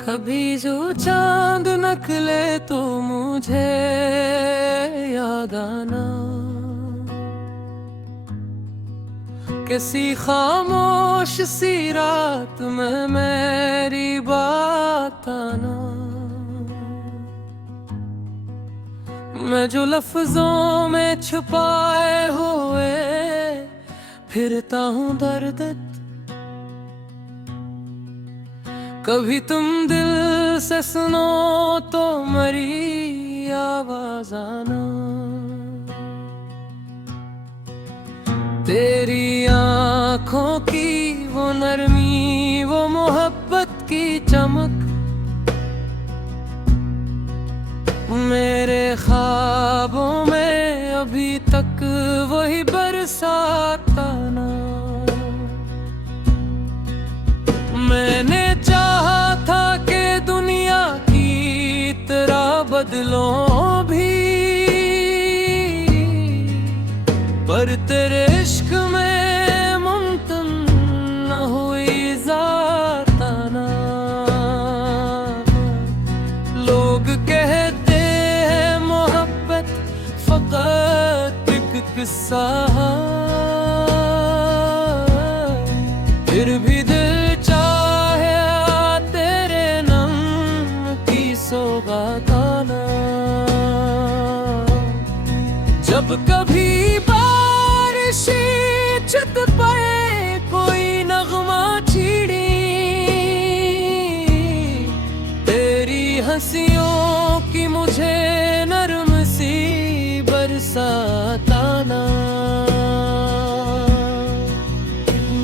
कभी जो चांद निकले तो मुझे याद आना, किसी खामोश सी रात में मेरी बात आना। मैं जो लफ्जों में छुपाए हुए फिरता हूँ दर्द, कभी तुम दिल से सुनो तो मेरी आवाज आना। तेरी आंखों की वो नरमी, वो मोहब्बत की चमक, मेरे ख्वाबों में अभी तक वही बरसात आना। मैंने चाहा था कि दुनिया की तरह बदलो भी, पर तेरे इश्क में मुमकिन न हुई ज़ात आना। लोग कहते हैं मोहब्बत फकत एक किस्सा है, फिर भी दिल चाहे तेरे नम की सौगात आना। जब कभी छत पे कोई नगमा छिड़ी, तेरी हंसियों की मुझे नरम सी बरसात आना।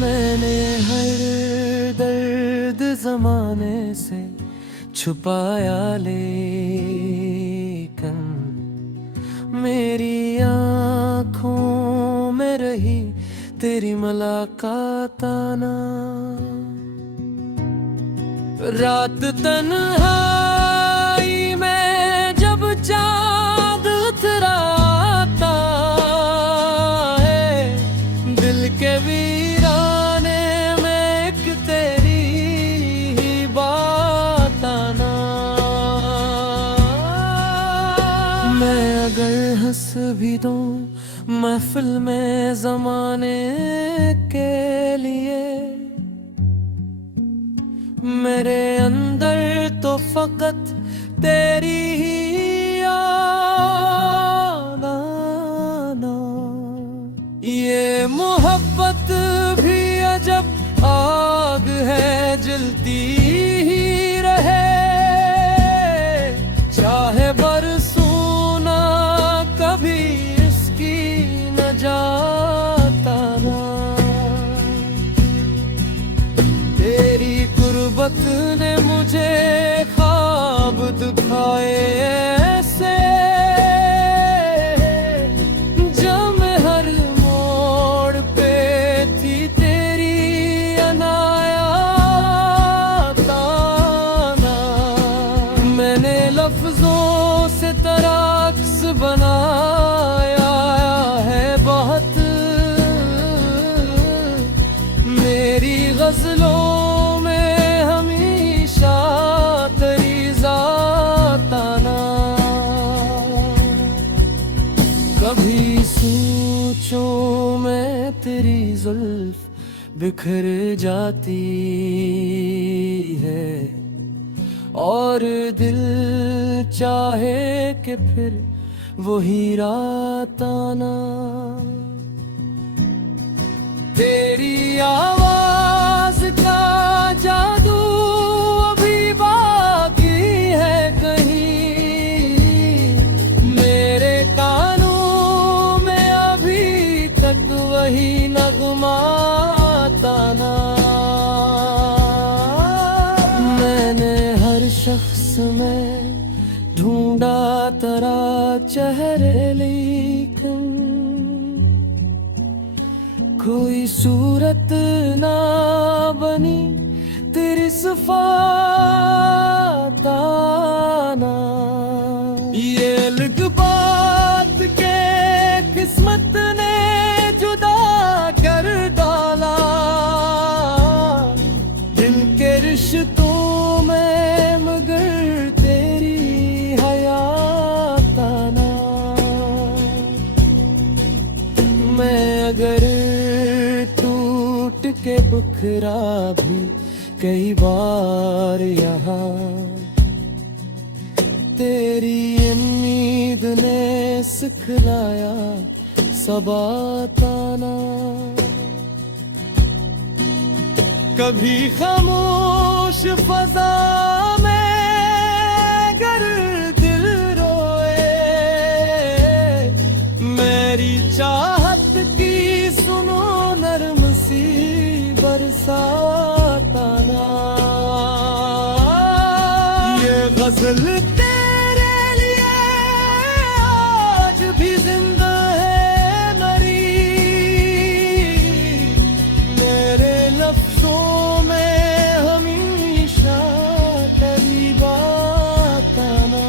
मैंने हर दर्द जमाने से छुपाया, लेकिन मेरी आँखों में रही तेरी मुलाकात आना। रात तन्हाई में जब चाँद उतराता है, दिल के वीराने में एक तेरी ही बात आना। मैं अगर हंस भी दूं महफिल में ज़माने के लिए, मेरे अंदर तो फकत तेरी ही याद आना। ये मोहब्बत भी अजब आग है, जलती ही रहे, चाहे बरसों ना कभी जाता ना। तेरी गुर्बत ने मुझे ख्वाब दिखाए ऐसे, जब मैं हर मोड़ पे थी तेरी अनायात आना। मैंने लफ्जों से तराक्स बनाया बहुत, मेरी गज़लों में हमेशा तेरी ज़ात आना। कभी सोचूं मैं तेरी जुल्फ बिखर जाती है, और दिल चाहे कि फिर वही रात आना। तेरी आवाज का जादू अभी बाकी है कहीं, मेरे कानों में अभी तक वही नगमात आना। मैंने हर शख्स में ढूंढा तेरा चेहरे, लेकिन कोई सूरत ना बनी तेरी सिफ़ात आना। ये अलग बात के किस्मत ने जुदा कर डाला, जिनके रिश्तों में अगर टूट के बिखरा भी कई बार यहाँ, तेरी उम्मीद ने सिखलाया सबाताना। कभी खामोश फजा में गर दिल रोए, मेरी चाहत की सुनो नरम सी बरसाताना। ये गजल तेरे लिए आज भी जिंदा है मरी, मेरे लफ्जों में हमेशा तेरी बात आना।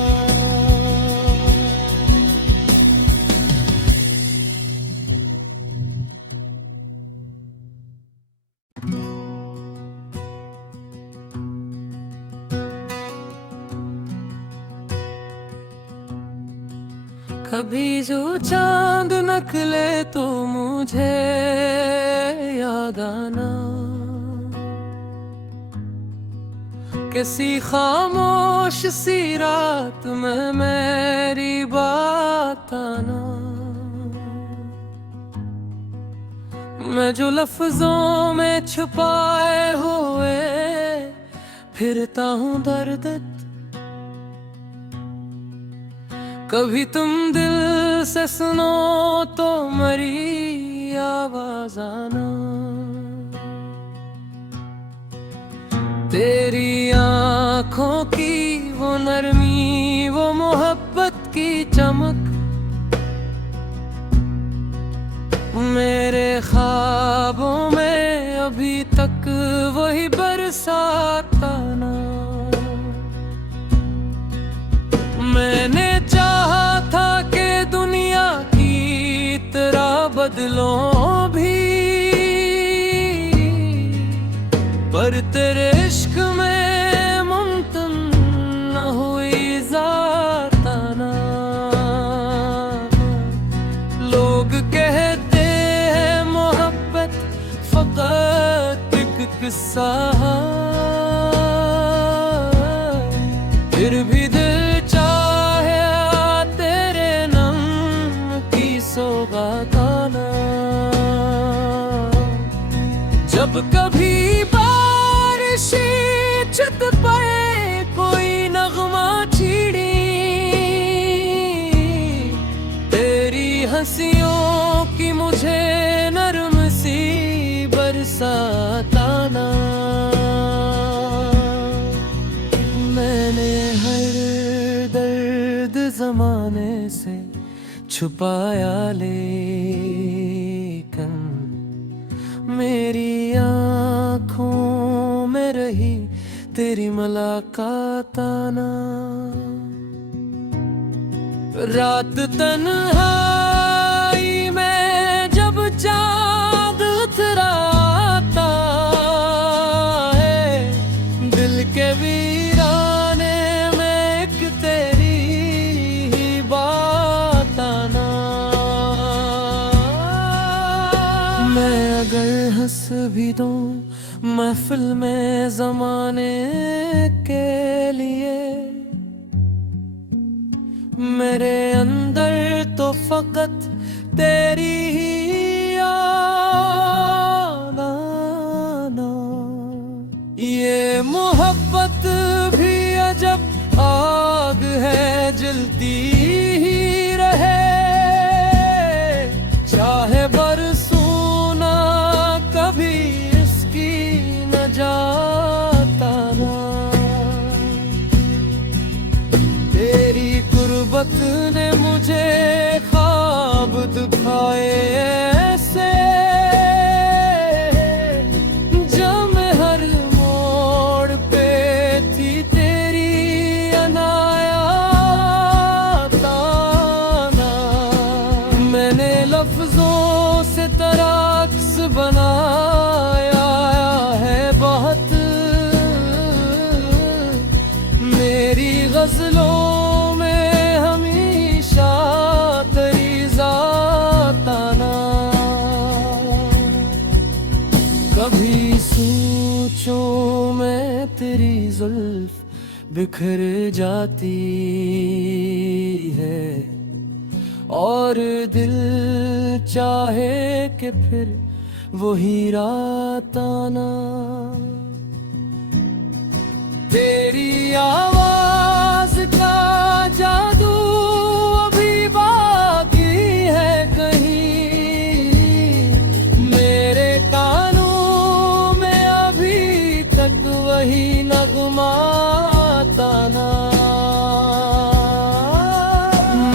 कभी जो चांद निकले तो मुझे याद आना, किसी खामोश सी रात में मेरी बात आना। मैं जो लफ्जों में छुपाए हुए फिरता हूँ दर्द, कभी तुम दिल से सुनो तो मेरी आवाज आना। तेरी आंखों की वो नरमी, वो मोहब्बत की चमक, मेरे ख्वाबों में अभी तक वही बरसात आना। मैंने चाहा था कि दुनिया की तरह बदलो भी, पर तेरे इश्क में मुमकिन न हुई ज़ाताना। लोग कहते हैं मोहब्बत फकत एक किस्सा है, फिर भी दिल चाहे तेरे नाम की सौगात आना। जब कभी बारिश छत पे कोई नगमा छिड़ी, तेरी हंसियों की मुझे नरम सी बरसात आना। मैंने हर दर्द जमाने से छुपाया, लेकिन मेरी आँखों में रही तेरी मुलाकात आना। रात तन्हाई में जब चाँद उतराता है, दिल के वीराने में एक तेरी ही बात आना। मैं अगर हंस भी दूं महफिल में ज़माने के लिए, मेरे अंदर तो फकत तेरी ही याद आना। ये मोहब्बत भी अजब आग है, जलती ही रहे, चाहे बरसों ना कभी इसकी नजात आना। तेरी गुर्बत ने मुझे ख्वाब दिखाए ऐसे, जब मैं हर मोड़ पे थी तेरी अनायात आना। मैंने लफ्जों से तराक्स बनाया है बहुत, मेरी गजलों में हमेशा तेरी ज़ात आना। सोचों में तेरी जुल्फ बिखर जाती है और दिल चाहे कि फिर वही रात आना। तेरी आवाज का जादू अभी बाकी है कहीं, मेरे कानों में अभी तक वही नगमा आता ना।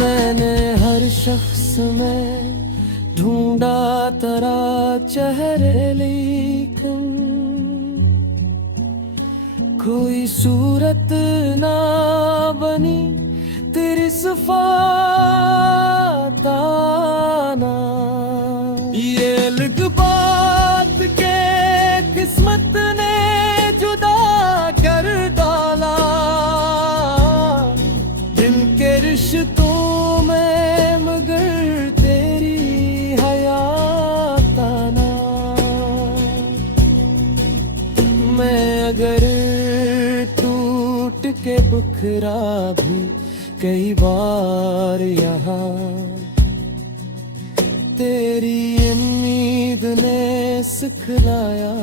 मैंने हर शख्स में ढूंढा तेरा चेहरे, लेकिन कोई सूरत ना बनी तेरी सिफात आना। ये अलग बात के किस्मत ने जुदा कर डाला, दिल के रिश्तों में मगर तेरी हयात आना। मैं अगर के बुखरा भी कई बार यहाँ, तेरी उम्मीद ने सिखलाया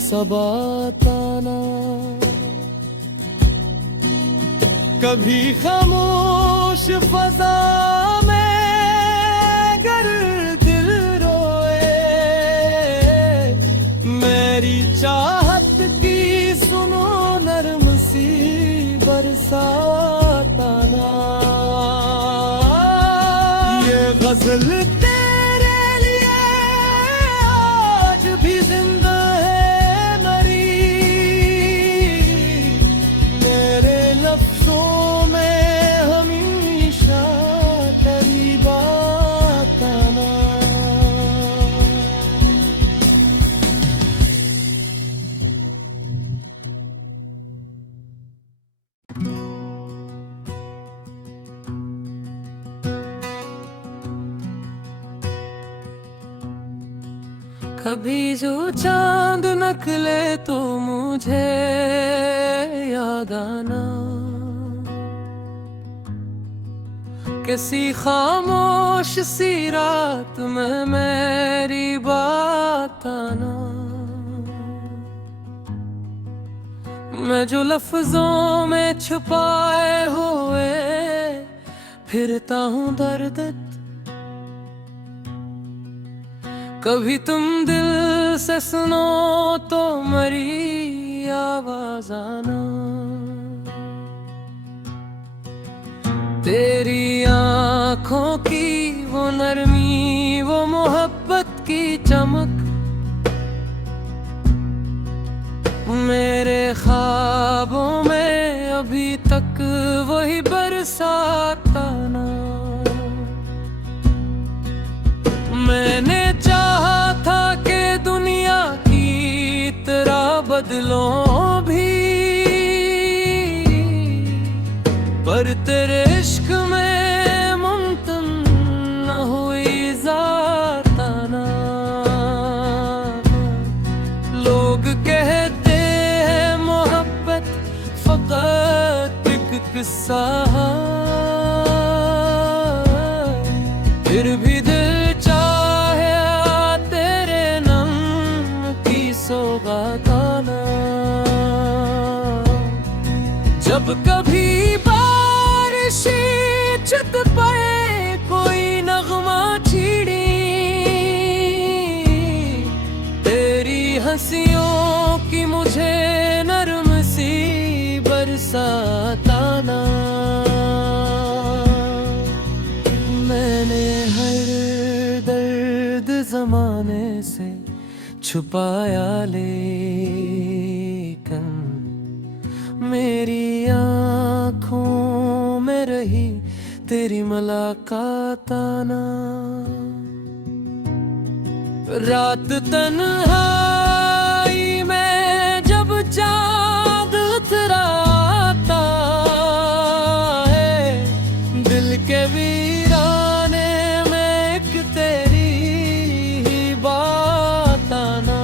सबात आना। कभी खामोश फजा में गर दिल रोए, मेरी चाहत की सुनो नर्म सी बरसात आना। ये गजल तेरे लिए आज भी जिंदा है मरी, मेरे लफ्जों में हमेशा तेरी बात आना। कभी जो चांद निकले तो मुझे याद आना, किसी खामोश सी रात में मेरी बात आना। मैं जो लफ्जों में छुपाए हुए फिरता हूँ दर्द, कभी तुम दिल से सुनो तो मेरी आवाज आना। तेरी आँखों की वो नरमी, वो मोहब्बत की चमक, मेरे ख्वाबों में अभी तक वही बरसात आना। मैंने चाहा था कि दुनिया की तरह बदलों भी, पर तेरे इश्क में मुमकिन न हुई ज़ात आना। लोग कहते हैं मोहब्बत फकत एक किस्सा, फिर भी दिल सौगात आना। जब कभी बारिश छत पे कोई नगमा छिड़ी, तेरी हंसियों की मुझे नरम सी बरसात आना। मैंने हर दर्द जमाने से छुपाया, लेकिन मेरी आँखों में रही तेरी मुलाकात आना। रात तन्हाई में जब चाँद उतराता है, दिल के वीराने में एक तेरी ही बात आना।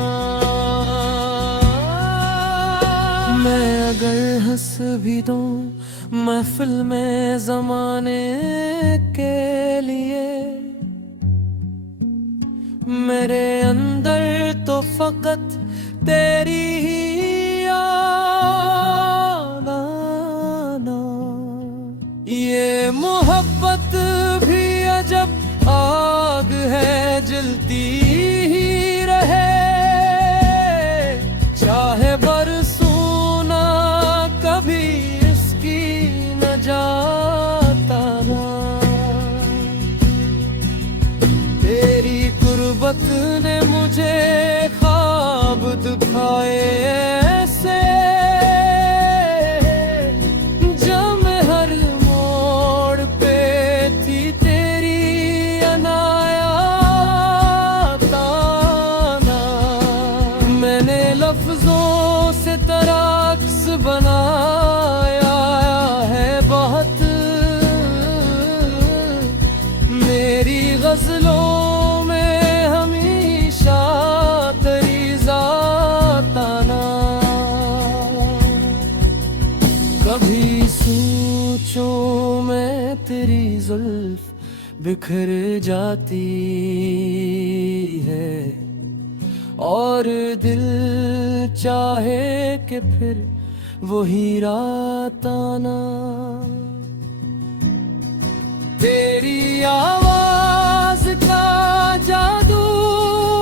हंस भी दूं महफिल में ज़माने के लिए। मेरे अंदर तो फकत तेरी ही याद आना। ये मोहब्बत भी अजब आग है, जलती ही रहे, चाहे बरसों ना कभी इसकी न जाता ना। तेरी गुर्बत ने मुझे ख्वाब दिखाए ऐसे, जब मैं हर मोड़ पे थी तेरी अनायात आना। मैंने लफ्जों से तराक्स बनाया है बहुत, मेरी गजलों में हमेशा तेरी ज़ात आना। कभी सोचूं मैं तेरी जुल्फ बिखर जाती है, और दिल चाहे कि फिर वही रात आना। तेरी आवाज का जादू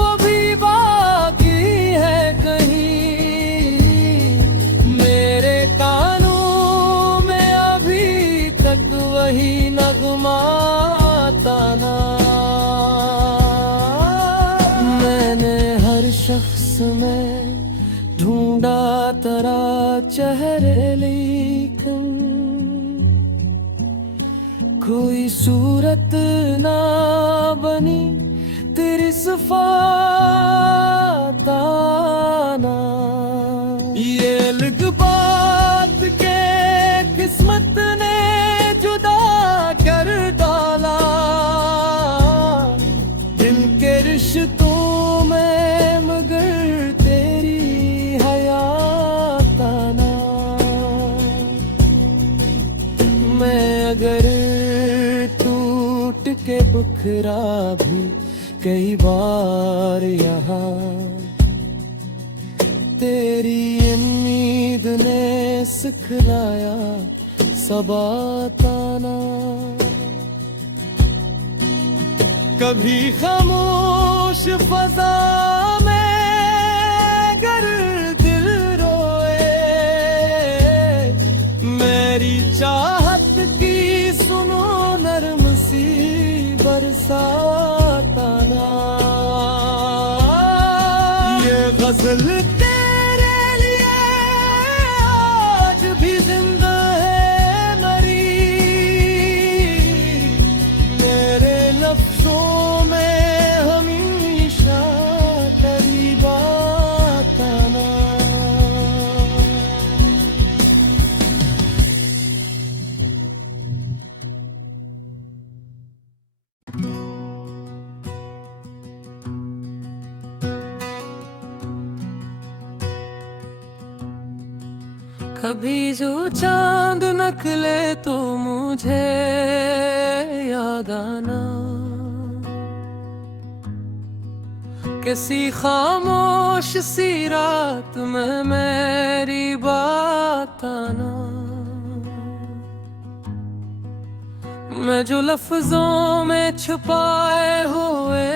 अभी बाकी है कहीं, मेरे कानों में अभी तक वही नगमा आता ना। मैंने हर शख्स में ढूंढा तेरा चेहरे, लेकिन कोई सूरत ना बनी तेरी सिफ़ात आना। ये अलग बात के किस्मत ने जुदा कर डाला, दिल के रिश्तों में मगर तेरी हयात आना। मैं अगर के बुखरा भी कई बार यहाँ, तेरी उम्मीद ने सिखलाया सबात आना। कभी खामोश फजा में गर दिल रोए, मेरी चाहत की सुनो नरम सी बरसात आना। ये गजल तेरे लिए आज भी जिंदा है मरी, मेरे लफ्जों में हमेशा तेरी बात आना। कभी जो चांद निकले तो मुझे याद आना, किसी खामोश सी रात में मेरी बात आना। मैं जो लफ्जों में छुपाए हुए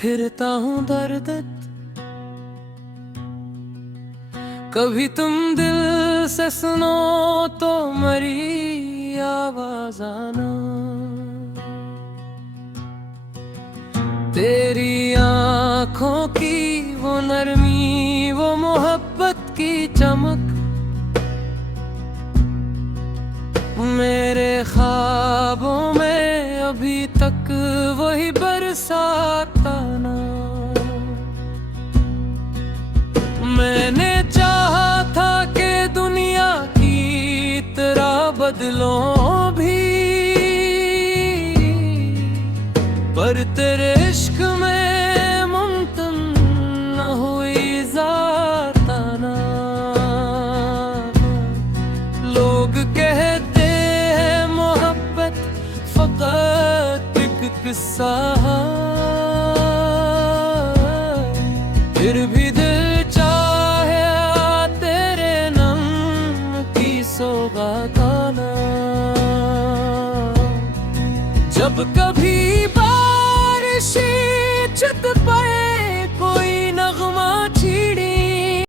फिरता हूँ दर्द, कभी तुम दिल से सुनो तो मेरी आवाज आना। तेरी आँखों की वो नरमी, वो मोहब्बत की चमक, मेरे ख्वाबों में अभी तक वही बरसात आना। मैंने चाहा था कि दुनिया की तरह बदलूं भी, पर तेरे इश्क में मुमकिन न हुई ज़ात आना। सोगाताना। जब कभी